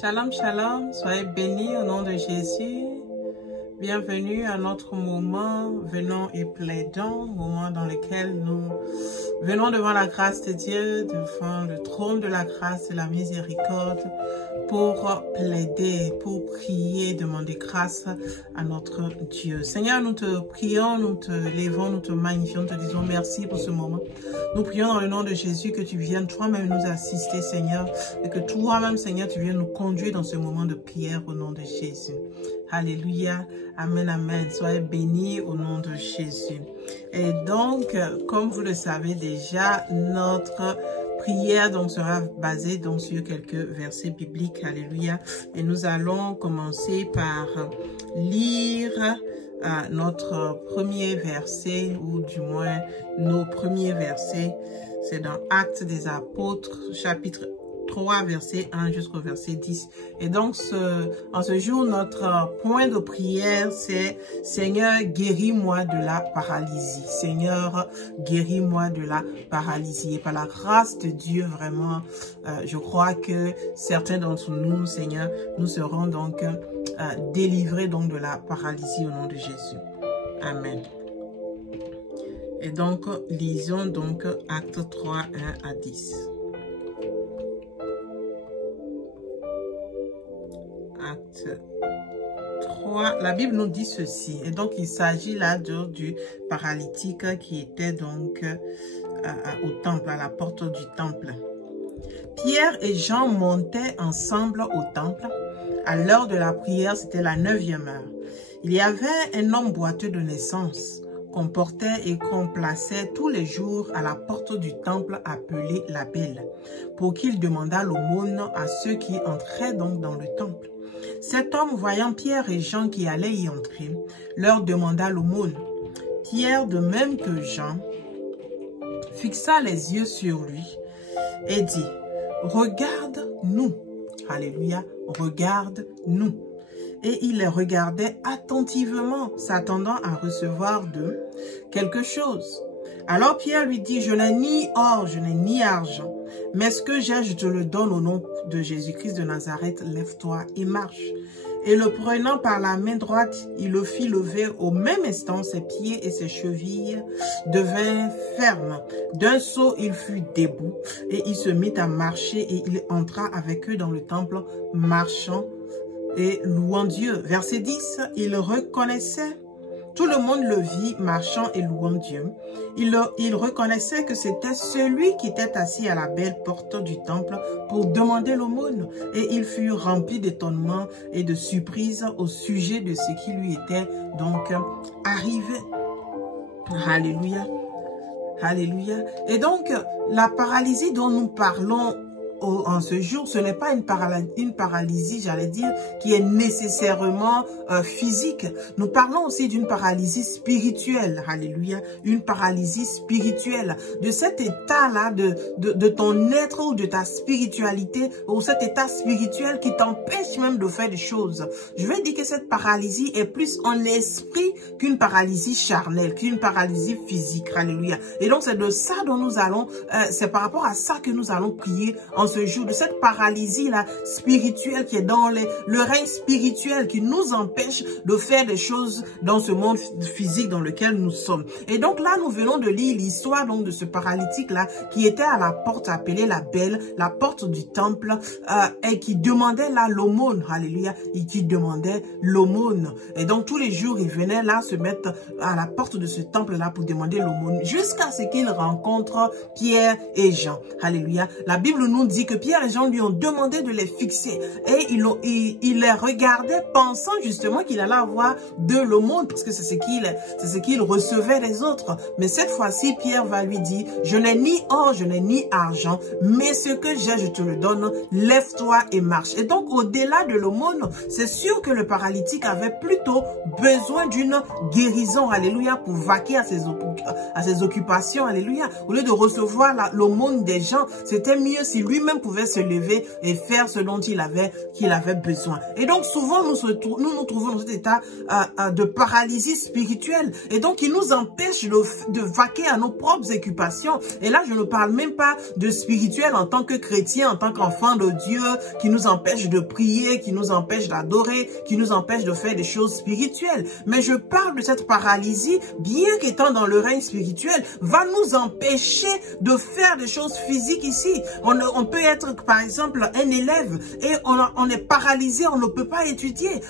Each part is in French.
Shalom, shalom, soyez bénis au nom de Jésus. Bienvenue à notre moment, venons et plaidons, moment dans lequel nous venons devant la grâce de Dieu, devant le trône de la grâce et la miséricorde, pour plaider, pour prier, demander grâce à notre Dieu. Seigneur, nous te prions, nous te levons, nous te magnifions, nous te disons merci pour ce moment. Nous prions dans le nom de Jésus que tu viennes toi-même nous assister, Seigneur, et que toi-même, Seigneur, tu viennes nous conduire dans ce moment de prière au nom de Jésus. Alléluia, amen, amen. Soyez bénis au nom de Jésus. Et donc, comme vous le savez déjà, notre prière donc sera basée donc sur quelques versets bibliques. Alléluia. Et nous allons commencer par lire notre premier verset, ou du moins nos premiers versets. C'est dans Actes des Apôtres, chapitre 3, verset 1 jusqu'au verset 10. Et donc, en ce jour, notre point de prière, c'est « Seigneur, guéris-moi de la paralysie. » Seigneur, guéris-moi de la paralysie. Et par la grâce de Dieu, vraiment, je crois que certains d'entre nous, Seigneur, nous serons donc délivrés donc de la paralysie au nom de Jésus. Amen. Et donc, lisons donc Actes 3, 1 à 10. Acte 3, la Bible nous dit ceci. Et donc, il s'agit là du paralytique qui était donc au temple, à la porte du temple. Pierre et Jean montaient ensemble au temple. À l'heure de la prière, c'était la 9e heure. Il y avait un homme boiteux de naissance qu'on portait et qu'on plaçait tous les jours à la porte du temple appelé la Belle, pour qu'il demandât l'aumône à ceux qui entraient donc dans le temple. Cet homme, voyant Pierre et Jean qui allaient y entrer, leur demanda l'aumône. Pierre, de même que Jean, fixa les yeux sur lui et dit, « Regarde-nous. » Alléluia, « Regarde-nous. » Et il les regardait attentivement, s'attendant à recevoir d'eux quelque chose. Alors Pierre lui dit, « Je n'ai ni or, je n'ai ni argent, mais ce que j'ai, je te le donne au nom de Jésus-Christ de Nazareth, lève-toi et marche. » Et le prenant par la main droite, il le fit lever. Au même instant, ses pieds et ses chevilles devinrent fermes. D'un saut, il fut debout et il se mit à marcher et il entra avec eux dans le temple, marchant et louant Dieu. Verset 10, il reconnaissait, tout le monde le vit marchant et louant Dieu. Il reconnaissait que c'était celui qui était assis à la belle porte du temple pour demander l'aumône. Et il fut rempli d'étonnement et de surprise au sujet de ce qui lui était donc arrivé. Alléluia. Alléluia. Et donc, la paralysie dont nous parlons en ce jour, ce n'est pas une paralysie, j'allais dire, qui est nécessairement physique. Nous parlons aussi d'une paralysie spirituelle, alléluia, une paralysie spirituelle, de cet état-là, de ton être ou de ta spiritualité, ou cet état spirituel qui t'empêche même de faire des choses. Je vais dire que cette paralysie est plus en esprit qu'une paralysie charnelle, qu'une paralysie physique, alléluia. Et donc c'est de ça dont nous allons, c'est par rapport à ça que nous allons prier en ce jour, de cette paralysie-là spirituelle qui est dans le règne spirituel qui nous empêche de faire des choses dans ce monde physique dans lequel nous sommes. Et donc là, nous venons de lire l'histoire donc de ce paralytique-là qui était à la porte appelée la Belle, la porte du temple, et qui demandait là l'aumône, alléluia, et qui demandait l'aumône. Et donc tous les jours, il venait là se mettre à la porte de ce temple-là pour demander l'aumône, jusqu'à ce qu'il rencontre Pierre et Jean, alléluia. La Bible nous dit que Pierre et Jean lui ont demandé de les fixer et il les regardait pensant justement qu'il allait avoir de l'aumône parce que c'est ce qu'il recevait des autres. Mais cette fois-ci, Pierre va lui dire, je n'ai ni or, je n'ai ni argent, mais ce que j'ai, je te le donne, lève-toi et marche. Et donc, au-delà de l'aumône, c'est sûr que le paralytique avait plutôt besoin d'une guérison, alléluia, pour vaquer à ses occupations, alléluia. Au lieu de recevoir l'aumône des gens, c'était mieux si lui-même lui-même pouvait se lever et faire ce dont il avait besoin. Et donc souvent nous nous trouvons dans cet état de paralysie spirituelle. Et donc il nous empêche de vaquer à nos propres occupations. Et là je ne parle même pas de spirituel en tant que chrétien, en tant qu'enfant de Dieu, qui nous empêche de prier, qui nous empêche d'adorer, qui nous empêche de faire des choses spirituelles. Mais je parle de cette paralysie, bien qu'étant dans le règne spirituel, va nous empêcher de faire des choses physiques ici. On peut être, par exemple, un élève et on est paralysé, on ne peut pas étudier.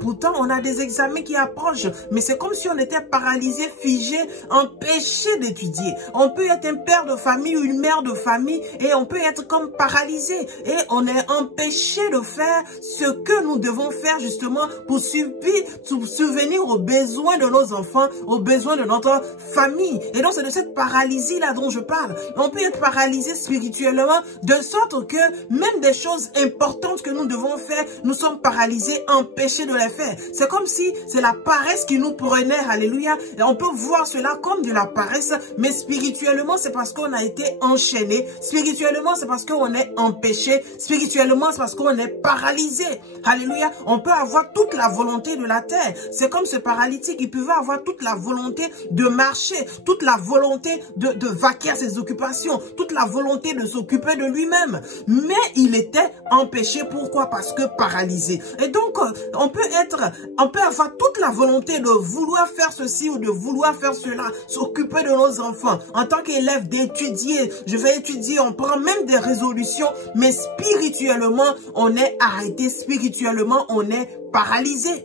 Pourtant, on a des examens qui approchent, mais c'est comme si on était paralysé, figé, empêché d'étudier. On peut être un père de famille ou une mère de famille et on peut être comme paralysé et on est empêché de faire ce que nous devons faire justement pour subvenir aux besoins de nos enfants, aux besoins de notre famille. Et donc, c'est de cette paralysie-là dont je parle. On peut être paralysé spirituellement de sorte que même des choses importantes que nous devons faire, nous sommes paralysés, empêchés de les faire. C'est comme si c'est la paresse qui nous prenait, alléluia. Et on peut voir cela comme de la paresse, mais spirituellement, c'est parce qu'on a été enchaîné. Spirituellement, c'est parce qu'on est empêché. Spirituellement, c'est parce qu'on est paralysé. Alléluia. On peut avoir toute la volonté de la terre. C'est comme ce paralytique, il pouvait avoir toute la volonté de marcher, toute la volonté de vaquer à ses occupations, toute la volonté de s'occuper de lui-même. Mais il était empêché. Pourquoi? Parce que paralysé. Et donc, on peut avoir toute la volonté de vouloir faire ceci ou de vouloir faire cela, s'occuper de nos enfants. En tant qu'élève, d'étudier, je vais étudier, on prend même des résolutions, mais spirituellement, on est arrêté, spirituellement, on est paralysé.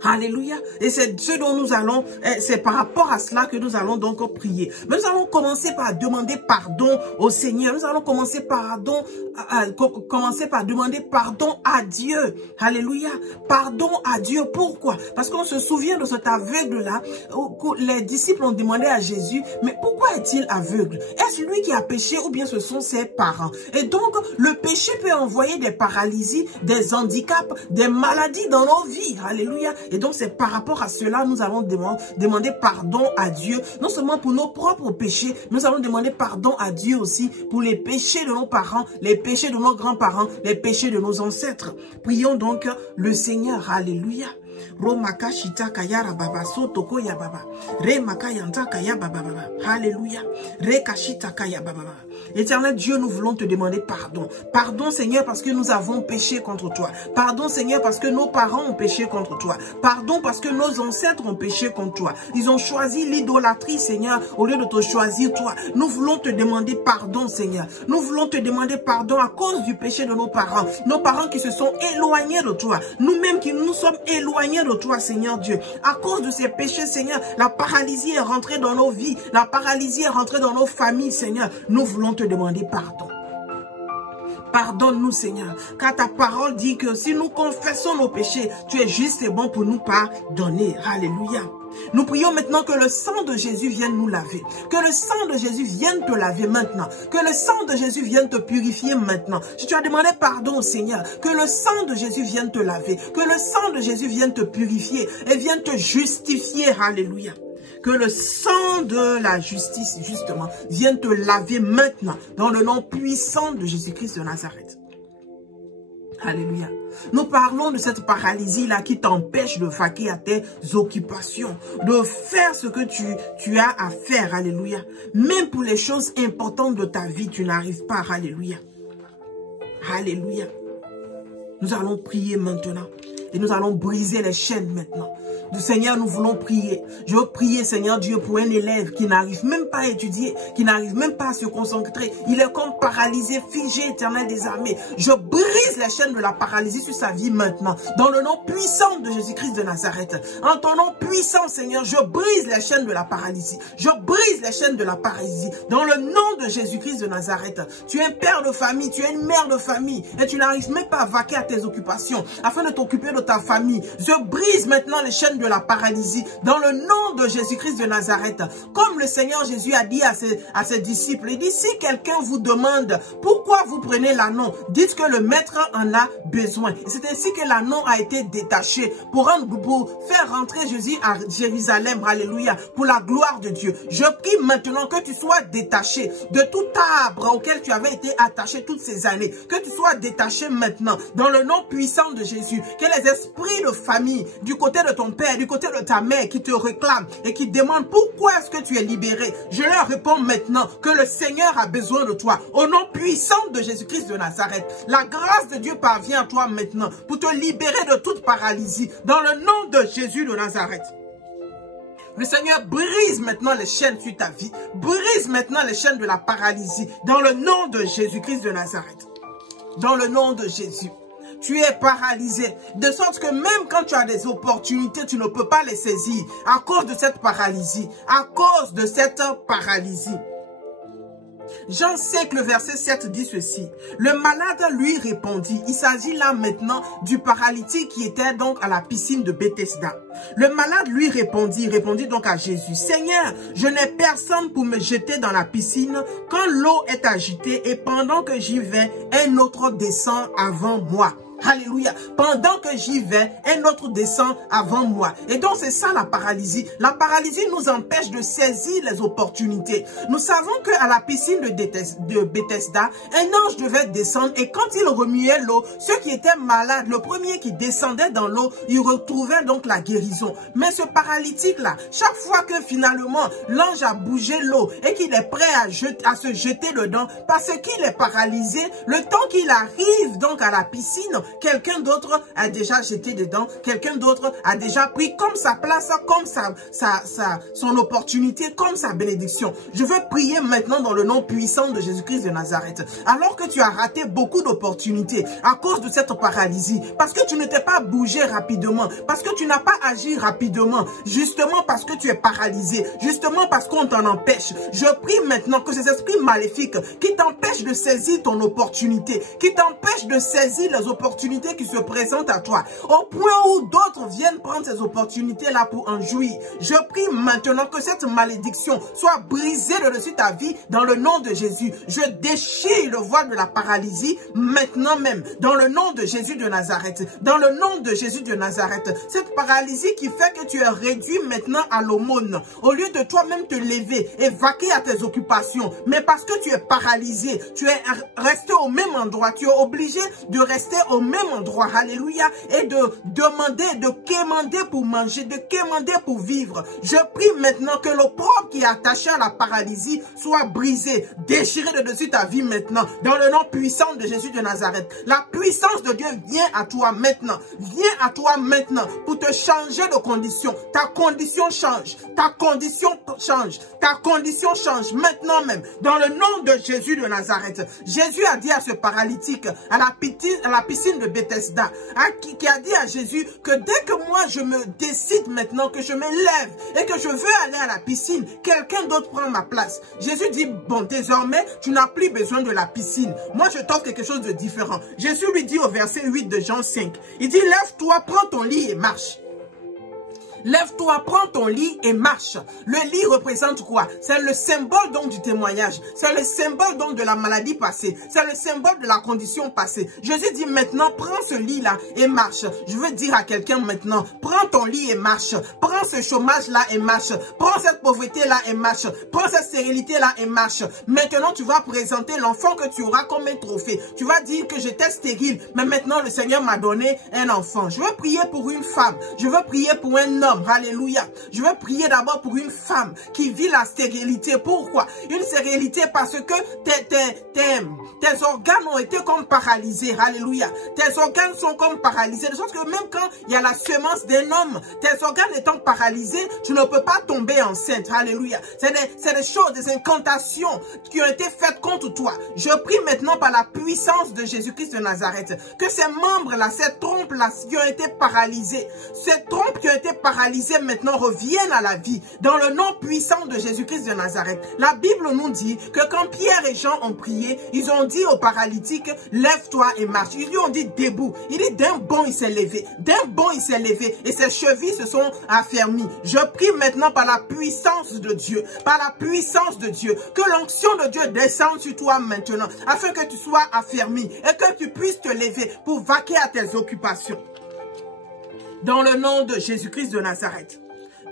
Alléluia. Et c'est ce dont nous allons, c'est par rapport à cela que nous allons donc prier. Mais nous allons commencer par demander pardon au Seigneur. Nous allons commencer par demander pardon à Dieu. Alléluia. Pardon à Dieu. Pourquoi? Parce qu'on se souvient de cet aveugle-là. Les disciples ont demandé à Jésus, mais pourquoi est-il aveugle? Est-ce lui qui a péché ou bien ce sont ses parents? Et donc, le péché peut envoyer des paralysies, des handicaps, des maladies dans nos vies. Alléluia. Et donc, c'est par rapport à cela, nous allons demander pardon à Dieu, non seulement pour nos propres péchés, nous allons demander pardon à Dieu aussi pour les péchés de nos parents, les péchés de nos grands-parents, les péchés de nos ancêtres. Prions donc le Seigneur. Alléluia. Romaka shita kayara baba sotoko ya baba. Re maka yanta kaya baba baba. Alléluia. Re kashita kaya baba baba. Éternel Dieu, nous voulons te demander pardon. Pardon Seigneur parce que nous avons péché contre toi. Pardon Seigneur parce que nos parents ont péché contre toi. Pardon parce que nos ancêtres ont péché contre toi. Ils ont choisi l'idolâtrie Seigneur au lieu de te choisir toi. Nous voulons te demander pardon Seigneur. Nous voulons te demander pardon à cause du péché de nos parents. Nos parents qui se sont éloignés de toi. Nous-mêmes qui nous sommes éloignés de toi Seigneur Dieu. À cause de ces péchés Seigneur, la paralysie est rentrée dans nos vies. La paralysie est rentrée dans nos familles Seigneur. Nous voulons te demander pardon. Pardonne-nous, Seigneur, car ta parole dit que si nous confessons nos péchés, tu es juste et bon pour nous pardonner. Alléluia. Nous prions maintenant que le sang de Jésus vienne nous laver. Que le sang de Jésus vienne te laver maintenant. Que le sang de Jésus vienne te purifier maintenant. Si tu as demandé pardon au Seigneur, que le sang de Jésus vienne te laver. Que le sang de Jésus vienne te purifier et vienne te justifier. Alléluia. Que le sang de la justice, justement, vienne te laver maintenant dans le nom puissant de Jésus-Christ de Nazareth. Alléluia. Nous parlons de cette paralysie-là qui t'empêche de vaquer à tes occupations, de faire ce que tu as à faire. Alléluia. Même pour les choses importantes de ta vie, tu n'arrives pas. Alléluia. Alléluia. Nous allons prier maintenant. Et nous allons briser les chaînes maintenant. Du Seigneur, nous voulons prier. Je veux prier, Seigneur Dieu, pour un élève qui n'arrive même pas à étudier, qui n'arrive même pas à se concentrer. Il est comme paralysé, figé, Éternel des armées. Je brise les chaînes de la paralysie sur sa vie maintenant. Dans le nom puissant de Jésus-Christ de Nazareth. En ton nom puissant, Seigneur, je brise les chaînes de la paralysie. Je brise les chaînes de la paralysie. Dans le nom de Jésus-Christ de Nazareth. Tu es un père de famille, tu es une mère de famille. Et tu n'arrives même pas à vaquer à tes occupations afin de t'occuper de ta famille. Je brise maintenant les chaînes chaînes de la paralysie dans le nom de Jésus-Christ de Nazareth. Comme le Seigneur Jésus a dit à ses disciples, il dit, si quelqu'un vous demande pourquoi vous prenez l'anneau, dites que le maître en a besoin. C'est ainsi que l'anneau a été détaché pour faire rentrer Jésus à Jérusalem, alléluia, pour la gloire de Dieu. Je prie maintenant que tu sois détaché de tout arbre auquel tu avais été attaché toutes ces années, que tu sois détaché maintenant dans le nom puissant de Jésus, que les esprits de famille du côté de ton père, du côté de ta mère qui te réclament et qui demandent pourquoi est-ce que tu es libéré, je leur réponds maintenant que le Seigneur a besoin de toi au nom puissant de Jésus-Christ de Nazareth. La grâce de Dieu parvient à toi maintenant pour te libérer de toute paralysie dans le nom de Jésus de Nazareth. Le Seigneur brise maintenant les chaînes sur ta vie, brise maintenant les chaînes de la paralysie dans le nom de Jésus-Christ de Nazareth. Dans le nom de Jésus. Tu es paralysé, de sorte que même quand tu as des opportunités, tu ne peux pas les saisir à cause de cette paralysie, à cause de cette paralysie. Jean 5, le verset 7 dit ceci. Le malade lui répondit. Il s'agit là maintenant du paralytique qui était donc à la piscine de Bethesda. Le malade lui répondit donc à Jésus. Seigneur, je n'ai personne pour me jeter dans la piscine quand l'eau est agitée et pendant que j'y vais, un autre descend avant moi. Alléluia. Pendant que j'y vais, un autre descend avant moi. Et donc, c'est ça la paralysie. La paralysie nous empêche de saisir les opportunités. Nous savons qu'à la piscine de Bethesda, un ange devait descendre et quand il remuait l'eau, ceux qui étaient malades, le premier qui descendait dans l'eau, il retrouvait donc la guérison. Mais ce paralytique-là, chaque fois que finalement l'ange a bougé l'eau et qu'il est prêt à se jeter dedans, parce qu'il est paralysé, le temps qu'il arrive donc à la piscine, quelqu'un d'autre a déjà jeté dedans, quelqu'un d'autre a déjà pris comme sa place, comme son opportunité, comme sa bénédiction. Je veux prier maintenant dans le nom puissant de Jésus-Christ de Nazareth. Alors que tu as raté beaucoup d'opportunités à cause de cette paralysie, parce que tu ne t'es pas bougé rapidement, parce que tu n'as pas agi rapidement, justement parce que tu es paralysé, justement parce qu'on t'en empêche. Je prie maintenant que ces esprits maléfiques qui t'empêchent de saisir ton opportunité, qui t'empêchent de saisir les opportunités qui se présentent à toi, au point où d'autres viennent prendre ces opportunités-là pour en jouir. Je prie maintenant que cette malédiction soit brisée de dessus ta vie dans le nom de Jésus. Je déchire le voile de la paralysie maintenant même, dans le nom de Jésus de Nazareth. Dans le nom de Jésus de Nazareth. Cette paralysie qui fait que tu es réduit maintenant à l'aumône. Au lieu de toi-même te lever et vaquer à tes occupations, mais parce que tu es paralysé, tu es resté au même endroit, tu es obligé de rester au même endroit, alléluia, et de demander, de quémander pour manger, de quémander pour vivre. Je prie maintenant que l'opprobre qui est attaché à la paralysie soit brisé, déchiré de dessus ta vie maintenant, dans le nom puissant de Jésus de Nazareth. La puissance de Dieu vient à toi maintenant, pour te changer de condition. Ta condition change, ta condition change, ta condition change maintenant même, dans le nom de Jésus de Nazareth. Jésus a dit à ce paralytique, à la piscine de Bethesda, qui a dit à Jésus que dès que moi je me décide maintenant, que je me lève et que je veux aller à la piscine, quelqu'un d'autre prend ma place. Jésus dit, bon, désormais, tu n'as plus besoin de la piscine. Moi, je t'offre quelque chose de différent. Jésus lui dit au verset 8 de Jean 5, il dit, lève-toi, prends ton lit et marche. Lève-toi, prends ton lit et marche. Le lit représente quoi? C'est le symbole donc du témoignage. C'est le symbole donc de la maladie passée. C'est le symbole de la condition passée. Jésus dit maintenant, prends ce lit-là et marche. Je veux dire à quelqu'un maintenant, prends ton lit et marche. Prends ce chômage-là et marche. Prends cette pauvreté-là et marche. Prends cette stérilité-là et marche. Maintenant, tu vas présenter l'enfant que tu auras comme un trophée. Tu vas dire que j'étais stérile, mais maintenant le Seigneur m'a donné un enfant. Je veux prier pour une femme. Je veux prier pour un homme. Alléluia. Je veux prier d'abord pour une femme qui vit la stérilité. Pourquoi? Une stérilité parce que tes organes ont été comme paralysés. Alléluia. Tes organes sont comme paralysés. De sorte que même quand il y a la semence d'un homme, tes organes étant paralysés, tu ne peux pas tomber enceinte. Alléluia. C'est des choses, des incantations qui ont été faites contre toi. Je prie maintenant par la puissance de Jésus-Christ de Nazareth que ces membres-là, ces trompes-là qui ont été paralysés, ces trompes qui ont été paralysées, paralysés maintenant reviennent à la vie. Dans le nom puissant de Jésus-Christ de Nazareth. La Bible nous dit que quand Pierre et Jean ont prié, ils ont dit au paralytique, lève-toi et marche. Ils lui ont dit debout. Il dit d'un bond il s'est levé. D'un bond il s'est levé et ses chevilles se sont affermies. Je prie maintenant par la puissance de Dieu, par la puissance de Dieu, que l'onction de Dieu descende sur toi maintenant, afin que tu sois affermi et que tu puisses te lever pour vaquer à tes occupations. Dans le nom de Jésus-Christ de Nazareth.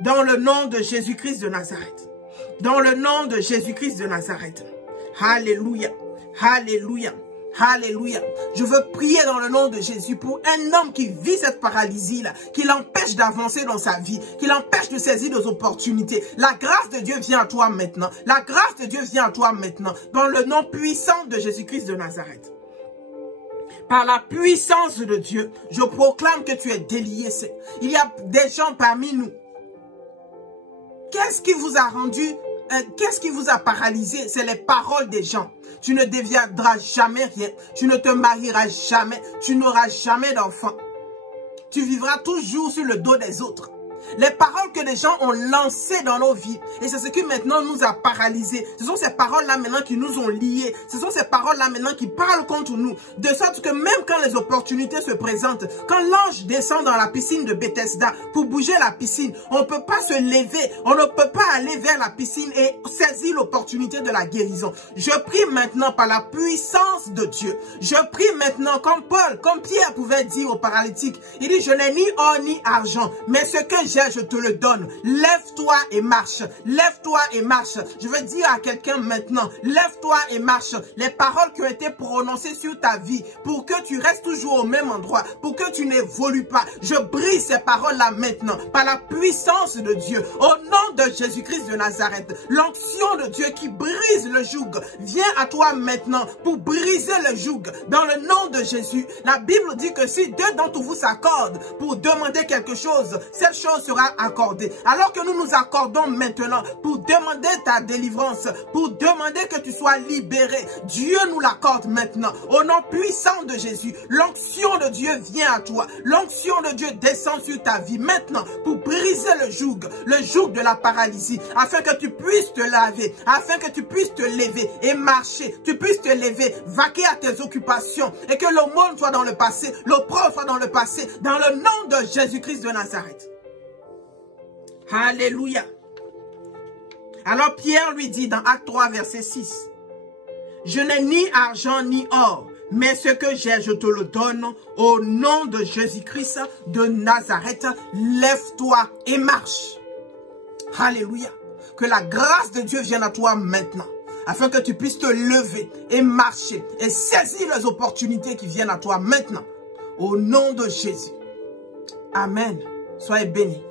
Dans le nom de Jésus-Christ de Nazareth. Dans le nom de Jésus-Christ de Nazareth. Alléluia. Alléluia. Alléluia. Je veux prier dans le nom de Jésus pour un homme qui vit cette paralysie-là, qui l'empêche d'avancer dans sa vie, qui l'empêche de saisir des opportunités. La grâce de Dieu vient à toi maintenant. La grâce de Dieu vient à toi maintenant. Dans le nom puissant de Jésus-Christ de Nazareth. Par la puissance de Dieu, je proclame que tu es délié. Il y a des gens parmi nous. Qu'est-ce qui vous a rendu, qu'est-ce qui vous a paralysé? C'est les paroles des gens. Tu ne deviendras jamais rien. Tu ne te marieras jamais. Tu n'auras jamais d'enfant. Tu vivras toujours sur le dos des autres. Les paroles que les gens ont lancées dans nos vies. Et c'est ce qui maintenant nous a paralysés. Ce sont ces paroles-là maintenant qui nous ont liés. Ce sont ces paroles-là maintenant qui parlent contre nous. De sorte que même quand les opportunités se présentent, quand l'ange descend dans la piscine de Bethesda pour bouger la piscine, on ne peut pas se lever. On ne peut pas aller vers la piscine et saisir l'opportunité de la guérison. Je prie maintenant par la puissance de Dieu. Je prie maintenant comme Paul, comme Pierre pouvait dire aux paralytiques. Il dit, je n'ai ni or ni argent, mais ce que je te le donne. Lève-toi et marche. Lève-toi et marche. Je veux dire à quelqu'un maintenant, lève-toi et marche. Les paroles qui ont été prononcées sur ta vie pour que tu restes toujours au même endroit, pour que tu n'évolues pas. Je brise ces paroles-là maintenant par la puissance de Dieu. Au nom de Jésus-Christ de Nazareth, l'onction de Dieu qui brise le joug vient à toi maintenant pour briser le joug. Dans le nom de Jésus, la Bible dit que si deux d'entre vous s'accordent pour demander quelque chose, cette chose sera accordée. Alors que nous nous accordons maintenant pour demander ta délivrance, pour demander que tu sois libéré, Dieu nous l'accorde maintenant. Au nom puissant de Jésus, l'onction de Dieu vient à toi. L'onction de Dieu descend sur ta vie maintenant pour briser le joug de la paralysie, afin que tu puisses te laver, afin que tu puisses te lever et marcher, tu puisses te lever, vaquer à tes occupations et que le monde soit dans le passé, l'opprobre soit dans le passé, dans le nom de Jésus-Christ de Nazareth. Alléluia. Alors Pierre lui dit dans Acte 3, verset 6, « Je n'ai ni argent ni or, mais ce que j'ai, je te le donne au nom de Jésus-Christ de Nazareth. Lève-toi et marche. » Alléluia. Que la grâce de Dieu vienne à toi maintenant, afin que tu puisses te lever et marcher et saisir les opportunités qui viennent à toi maintenant. Au nom de Jésus. Amen. Soyez bénis.